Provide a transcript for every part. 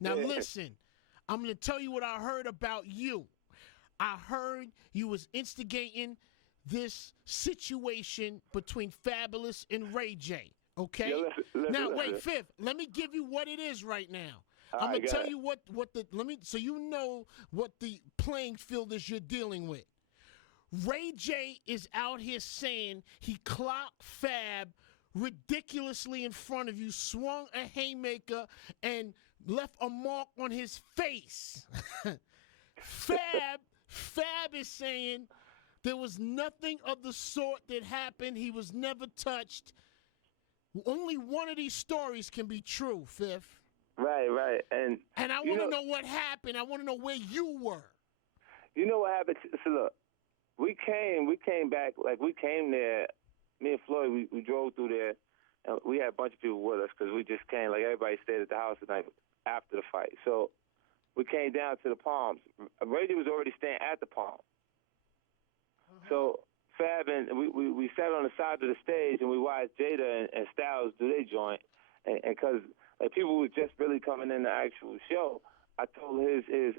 Now listen, I'm going to tell you what I heard about you. I heard you was instigating this situation between Fabolous and Ray J. Okay? Yeah, listen. Wait, Fifth, let me give you what it is right now. All I'm right, gonna tell go you what so you know what the playing field is you're dealing with. Ray J is out here saying he clocked Fab ridiculously in front of you, swung a haymaker, and left a mark on his face. Fab is saying there was nothing of the sort that happened. He was never touched. Only one of these stories can be true, Fifth. Right. And I want to know what happened. I want to know where you were. You know what happened? So look, we came back, like we came there, me and Floyd, we drove through there, and we had a bunch of people with us because we just came, like everybody stayed at the house the night after the fight. So we came down to the Palms. Ray J was already staying at the Palms. So Fab and we sat on the side of the stage and we watched Jada and Styles do their joint. And because like, people were just really coming in the actual show, I told his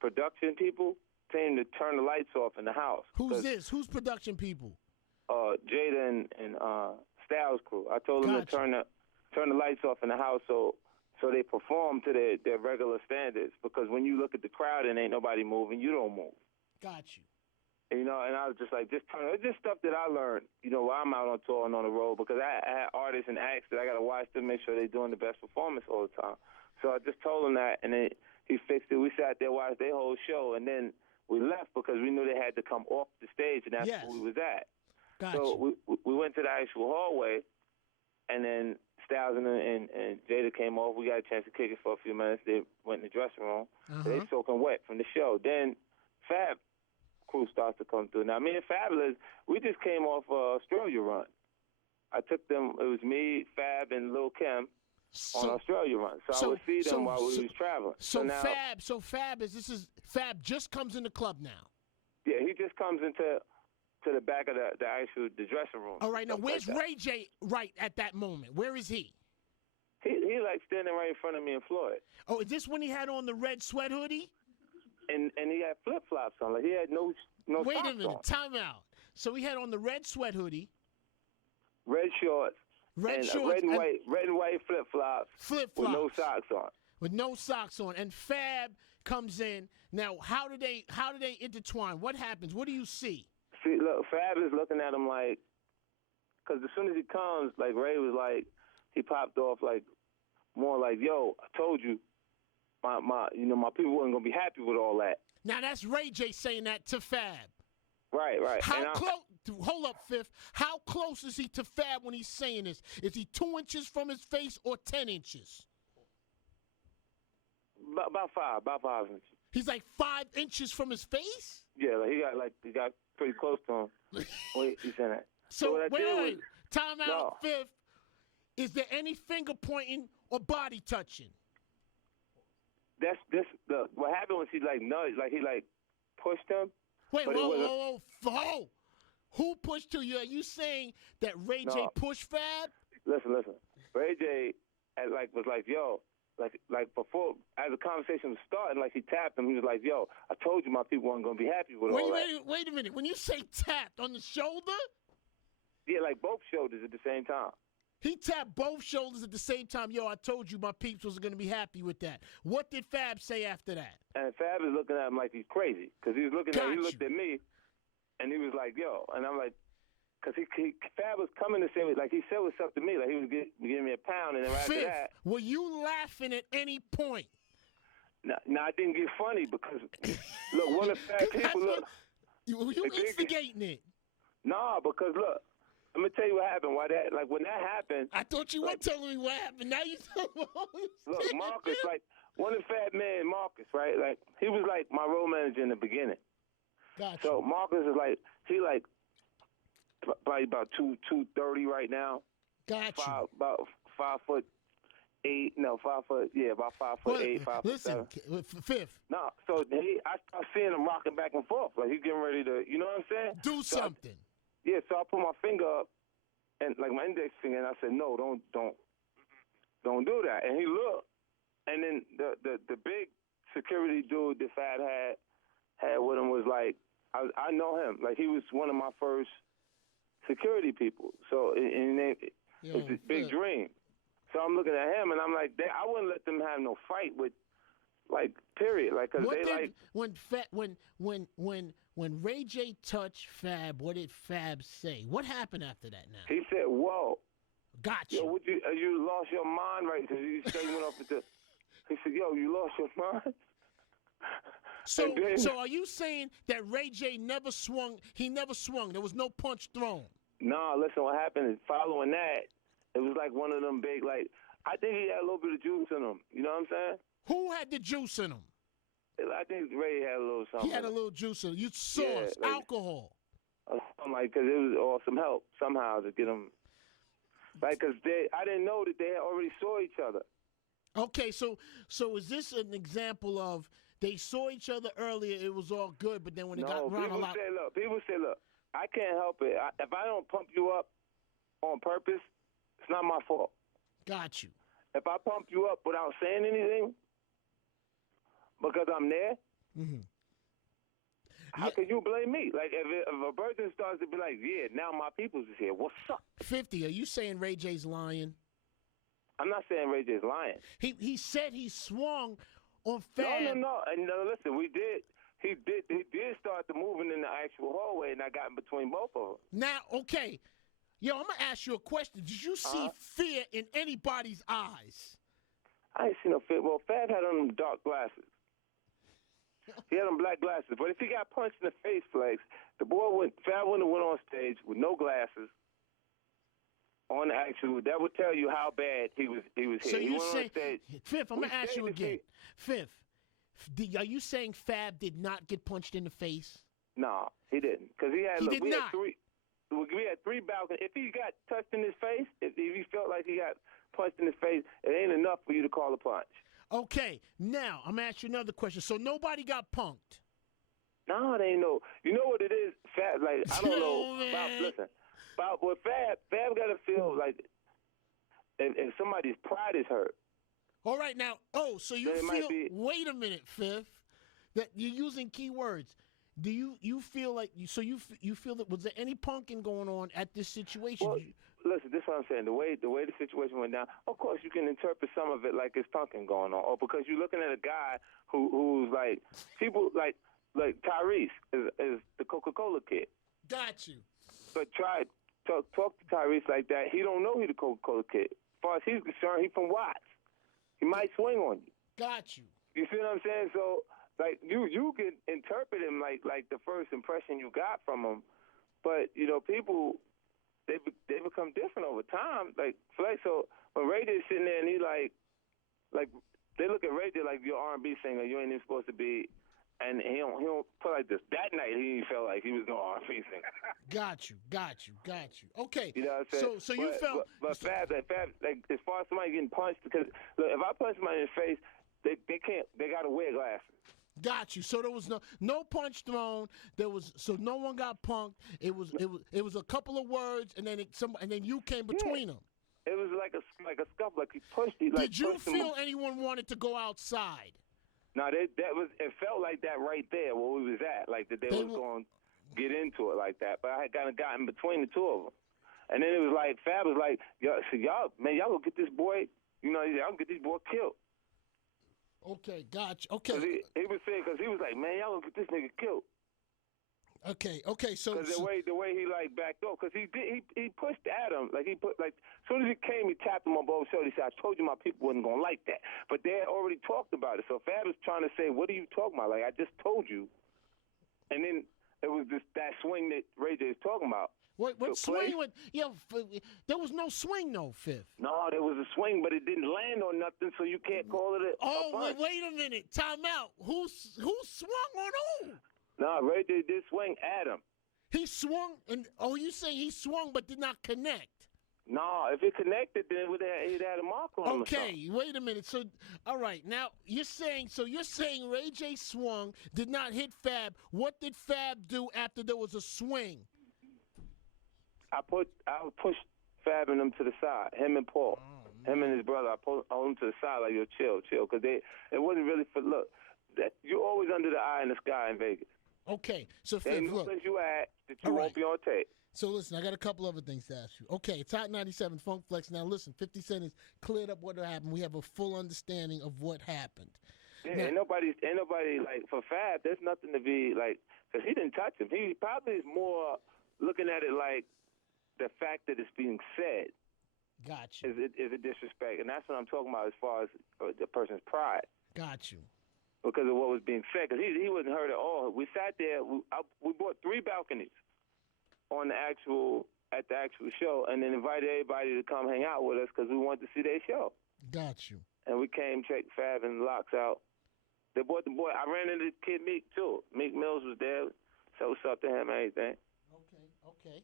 production people to turn the lights off in the house. Who's this? Who's production people? Jada and Styles crew. I told them to turn the lights off in the house so they perform to their regular standards. Because when you look at the crowd and ain't nobody moving, you don't move. Got you. You know, and I was just like, it's just stuff that I learned, you know, while I'm out on tour and on the road, because I had artists and acts that I got to watch to make sure they're doing the best performance all the time. So I just told him that, and then he fixed it. We sat there, watched their whole show, and then we left because we knew they had to come off the stage, and that's where we was at. So we went to the actual hallway, and then Styles and Jada came off. We got a chance to kick it for a few minutes. They went in the dressing room. They soaking wet from the show. Then Fab crew starts to come through. Now, me and Fabolous, we just came off Australia run. I took them, it was me, Fab, and Lil' Kim on Australia run. So I would see them while we was traveling. So Fab just comes in the club now. Yeah, he just comes into the back of the actual dressing room. All right, now where's Ray J right at that moment? Where is he? He like standing right in front of me and Floyd. Oh, is this when he had on the red sweat hoodie? And he had flip-flops on. Like, he had no Wait socks a minute, on. time out. So he had on the red sweat hoodie. Red shorts. Red and white flip-flops. With no socks on. With no socks on. And Fab comes in. Now, how do they intertwine? What happens? What do you see? See, look, Fab is looking at him like, because as soon as he comes, like Ray was like, he popped off like, more like, yo, I told you, my people weren't gonna be happy with all that. Now that's Ray J saying that to Fab. Right. How close? Hold up, Fifth. How close is he to Fab when he's saying this? Is he 2 inches from his face or 10 inches? About 5 inches. He's like 5 inches from his face. Yeah, he got pretty close to him. Wait, he's saying that. So wait. Time out, Fifth. Is there any finger pointing or body touching? What happened was he pushed him. Wait, whoa. Who pushed to you? Are you saying that Ray J pushed Fab? Listen. Ray J was like, yo, like before, as the conversation was starting, like he tapped him. He was like, yo, I told you my people weren't gonna be happy with all that. Wait a minute. When you say tapped on the shoulder? Yeah, like both shoulders at the same time. He tapped both shoulders at the same time. Yo, I told you my peeps was going to be happy with that. What did Fab say after that? And Fab is looking at him like he's crazy because he looked at me, and he was like, yo. And I'm like, because Fab was coming to say, like he said what's up to me. Like he was giving me a pound, and then right after that. Were you laughing at any point? No, I didn't get funny because, look, one of the Fab people, look. Were you instigating it? Nah, because, look. Let me tell you what happened. When that happened, I thought you were telling me what happened. Now you tell me. Look, Marcus, like one of the Fat Man, Marcus, right? Like he was like my role manager in the beginning. Gotcha. So Marcus is like probably about 230 right now. Gotcha. About 5'8". No, 5 foot. Yeah, about 5'8", 5'7". Fifth. No, so I start seeing him rocking back and forth. Like he's getting ready to, you know what I'm saying? Do something. Yeah, so I put my finger up, and like my index finger, and I said, "No, don't do that." And he looked, And then the big security dude that Fab had with him was like, I know him. Like, he was one of my first security people. So, it's a big dream. So I'm looking at him, and I'm like, I wouldn't let them have no fight with, like, period. Like, cause when Ray J touched Fab, what did Fab say? What happened after that? Now he said, "Whoa, got you. Yo, you lost your mind, right?" Because you said you went off the. He said, "Yo, you lost your mind." So are you saying that Ray J never swung? He never swung. There was no punch thrown. No, listen. What happened is following that, it was like one of them big, like, I think he had a little bit of juice in him. You know what I'm saying? Who had the juice in him? I think Ray had a little something. He had a little juice in him. You sauce, like, alcohol. Something like, because it was or some help somehow to get him. Like, because I didn't know that they already saw each other. Okay, so is this an example of they saw each other earlier, it was all good, but then when it got around a lot... People say, look, I can't help it. If I don't pump you up on purpose, it's not my fault. Got you. If I pump you up without saying anything, because I'm there, how can you blame me? Like, if a person starts to be like, yeah, now my people's is here, what's up? 50, are you saying Ray J's lying? I'm not saying Ray J's lying. He said he swung on Fab. No. And listen, he did start to moving in the actual hallway, and I got in between both of them. Now, okay. Yo, I'm going to ask you a question. Did you see fear in anybody's eyes? I ain't seen no fear. Well, Fab had on them dark glasses. He had on black glasses. But if he got punched in the face, Flex, Fab wouldn't have went on stage with no glasses on the actual. That would tell you how bad he was here. So you say, Fifth, I'm going to ask you again. Fifth, are you saying Fab did not get punched in the face? No, he didn't. Because he had we had three balconies. If he got touched in his face, if he felt like he got punched in his face, it ain't enough for you to call a punch. Okay, now I'm gonna ask you another question. So nobody got punked? No, it ain't no. You know what it is? Fab, like, I don't know. About what Fab got to feel like if somebody's pride is hurt. All right, now. So you feel? Wait a minute, Fifth. That you're using key words. Do you feel like you feel that was there any punking going on at this situation? Well, listen, this is what I'm saying. The way the situation went down, of course you can interpret some of it like it's punking going on, or because you're looking at a guy who's like people like Tyrese is the Coca-Cola kid. Got you. But talk to Tyrese like that. He don't know he's the Coca-Cola kid. As far as he's concerned, he's from Watts. He might swing on you. Got you. You see what I'm saying? So. Like, you can interpret him like the first impression you got from him, but, you know, people, they become different over time. Like, so when Ray J's sitting there and he like, they look at Ray J like you're an R&B singer, you ain't even supposed to be, and he don't put like this. That night he felt like he was no R&B singer. Got you. Okay. You know what I'm saying? So you felt. But Fab, like, as far as somebody getting punched, because, look, if I punch somebody in the face, they can't, they got to wear glasses. Got you. So there was no punch thrown. So no one got punked. It was a couple of words, and then you came between them. It was like a scuffle. Like he pushed. Did you feel anyone wanted to go outside? No, it felt like that right there where we was at. Like that they was going to get into it like that. But I had kind of gotten between the two of them, and then it was like Fab was like, y'all go get this boy. You know, y'all get this boy killed. Okay, gotcha. Okay. He was saying, because he was like, man, y'all gonna get this nigga killed. Okay, so. Because the way he like backed off, because he pushed at him, like as soon as he came, he tapped him on both shoulders. He said, I told you my people wasn't gonna like that. But they had already talked about it. So Fab was trying to say, what are you talking about? Like, I just told you. And then it was that swing that Ray J is talking about. What swing? There was no swing, though, Fifth. No, there was a swing, but it didn't land on nothing, so you can't call it a punch. Wait a minute. Time out. Who swung on who? No, Ray J did swing at him. He swung, you say he swung but did not connect? No, if it connected, then he'd had a mark on him. Okay, wait a minute. So, all right, now you're saying Ray J swung, did not hit Fab. What did Fab do after there was a swing? I pushed Fab and him to the side, him and Paul. Oh Him and his brother, I pulled him to the side like, yo, chill, because it wasn't really for, look, that you're always under the eye in the sky in Vegas. Okay, so There ain't Fifth, no look. place you at that you All won't be on tape. So listen, I got a couple other things to ask you. Okay, it's Hot 97 Funk Flex. Now listen, 50 Cent has cleared up what happened. We have a full understanding of what happened. Yeah, now, ain't nobody like, for Fab, there's nothing to be like, because he didn't touch him. He probably is more looking at it like the fact that it's being said. Got you. Is a disrespect, and that's what I'm talking about as far as the person's pride. Got you. Because of what was being said, because he wasn't hurt at all. We sat there. We bought 3 balconies at the actual show, and then invited everybody to come hang out with us because we wanted to see their show. Got you. And we came, checked Fab and Locks out. They brought the boy. I ran into Kid Meek too. Meek Mills was there. So what's up to him? Everything. Okay.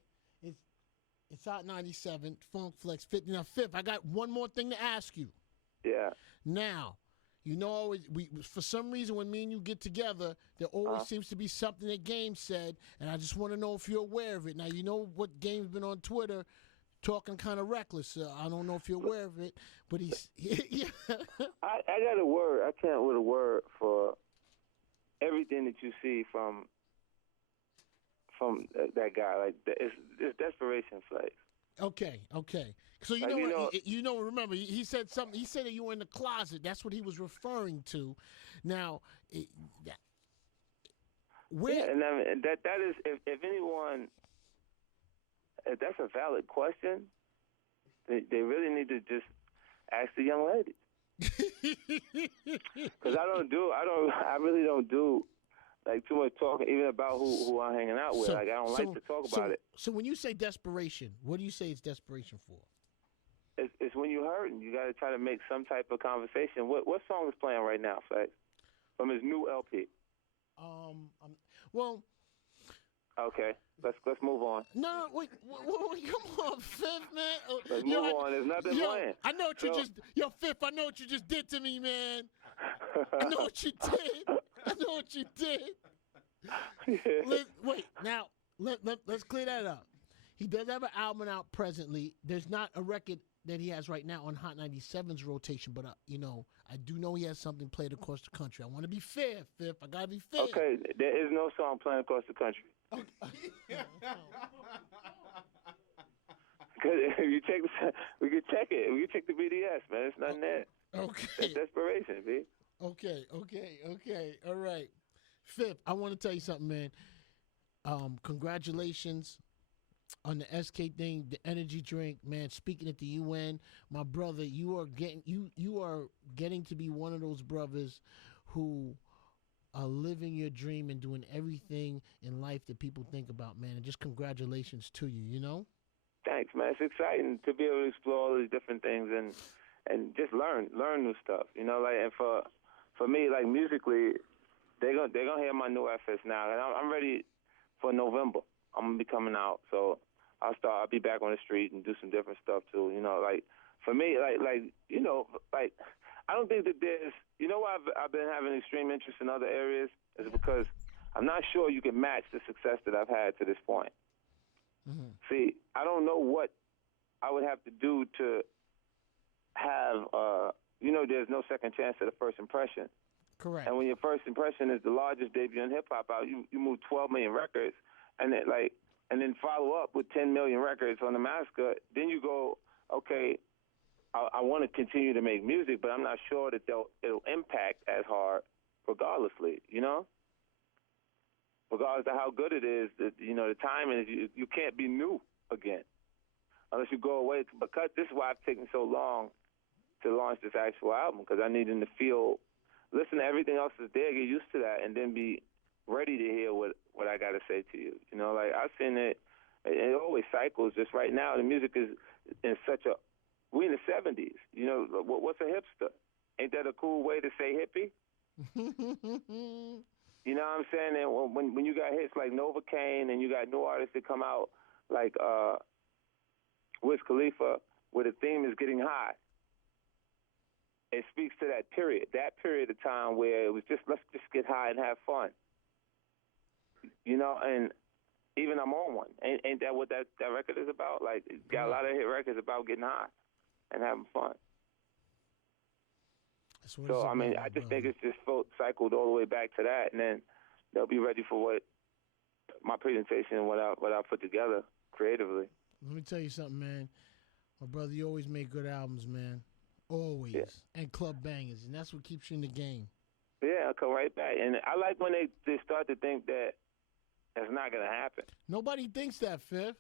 It's Hot 97 Funk Flex 50. Now, Fifth, I got one more thing to ask you. Yeah. Now, you know, always for some reason when me and you get together, there always seems to be something that Game said, and I just want to know if you're aware of it. Now, you know what Game's been on Twitter talking kind of reckless. I don't know if you're aware of it, but he's yeah. I got a word. I can't with a word for everything that you see from that guy. Like it's desperation flags. Okay. So you know. Remember, he said something. He said that you were in the closet. That's what he was referring to. Now, where? Yeah, and I mean, that is if anyone, if that's a valid question, they really need to just ask the young lady. Because I really don't do like too much talking, even about who I'm hanging out with. Like I don't like to talk about it. So when you say desperation, what do you say it's desperation for? It's when you're hurting. You got to try to make some type of conversation. What song is playing right now, Flex? From his new LP. Well. Okay, let's move on. No, wait, come on, Fifth, man. Let's move on. There's nothing playing. I know what you just. Fifth, I know what you just did to me, man. I know what you did. Yeah. Wait, now let's clear that up. He does have an album out presently. There's not a record that he has right now on Hot 97's rotation, but I do know he has something played across the country. I want to be fair, Fifth. I gotta be fair. Okay, there is no song playing across the country. Because if you check, we can check it. We can check the BDS, man. It's nothing there. Okay. That's desperation, B. Okay. All right. Fifth, I want to tell you something, man. Congratulations on the SK thing, the energy drink, man. Speaking at the UN, my brother, you are getting to be one of those brothers who are living your dream and doing everything in life that people think about, man. And just congratulations to you, you know? Thanks, man. It's exciting to be able to explore all these different things and just learn new stuff. You know, like, and for me, like musically, they're gonna hear my new efforts now, and I'm ready for November. I'm gonna be coming out, so I'll be back on the street and do some different stuff too. You know, like for me, like you know, like I don't think that there's, you know why I've been having extreme interest in other areas is because I'm not sure you can match the success that I've had to this point. Mm-hmm. See, I don't know what I would have to do to have, there's no second chance at a first impression. Correct. And when your first impression is the largest debut in hip-hop out, you move 12 million records, and then follow up with 10 million records on the Massacre, then you go, okay, I want to continue to make music, but I'm not sure that it'll impact as hard regardlessly, you know? Regardless of how good it is, the timing is you can't be new again unless you go away. Because this is why I've taken so long to launch this actual album, because I need them to listen to everything else that's there, get used to that, and then be ready to hear what I got to say to you. You know, like I've seen it always cycles. Just right now, the music is in we in the 70s. You know, what's a hipster? Ain't that a cool way to say hippie? You know what I'm saying? And when you got hits like Novocaine and you got new artists that come out like Wiz Khalifa, where the theme is getting high, it speaks to that period of time where it was just, let's just get high and have fun. You know, and even I'm on one. Ain't that what that record is about? Like, it's got a lot of hit records about getting high and having fun. That's what So it's I mean, about, I just brother. think it's just cycled all the way back to that, and then they'll be ready for what my presentation and what I put together creatively. Let me tell you something, man. My brother, you always make good albums, man. Always. Yeah. And club bangers, and that's what keeps you in the game. Yeah, I'll come right back. And I like when they start to think that that's not going to happen. Nobody thinks that, Fifth.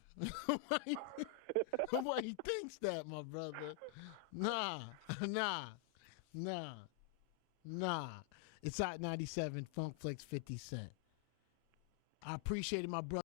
Nobody thinks that, my brother. Nah. It's Hot 97, Funk Flex 50 Cent. I appreciated my brother.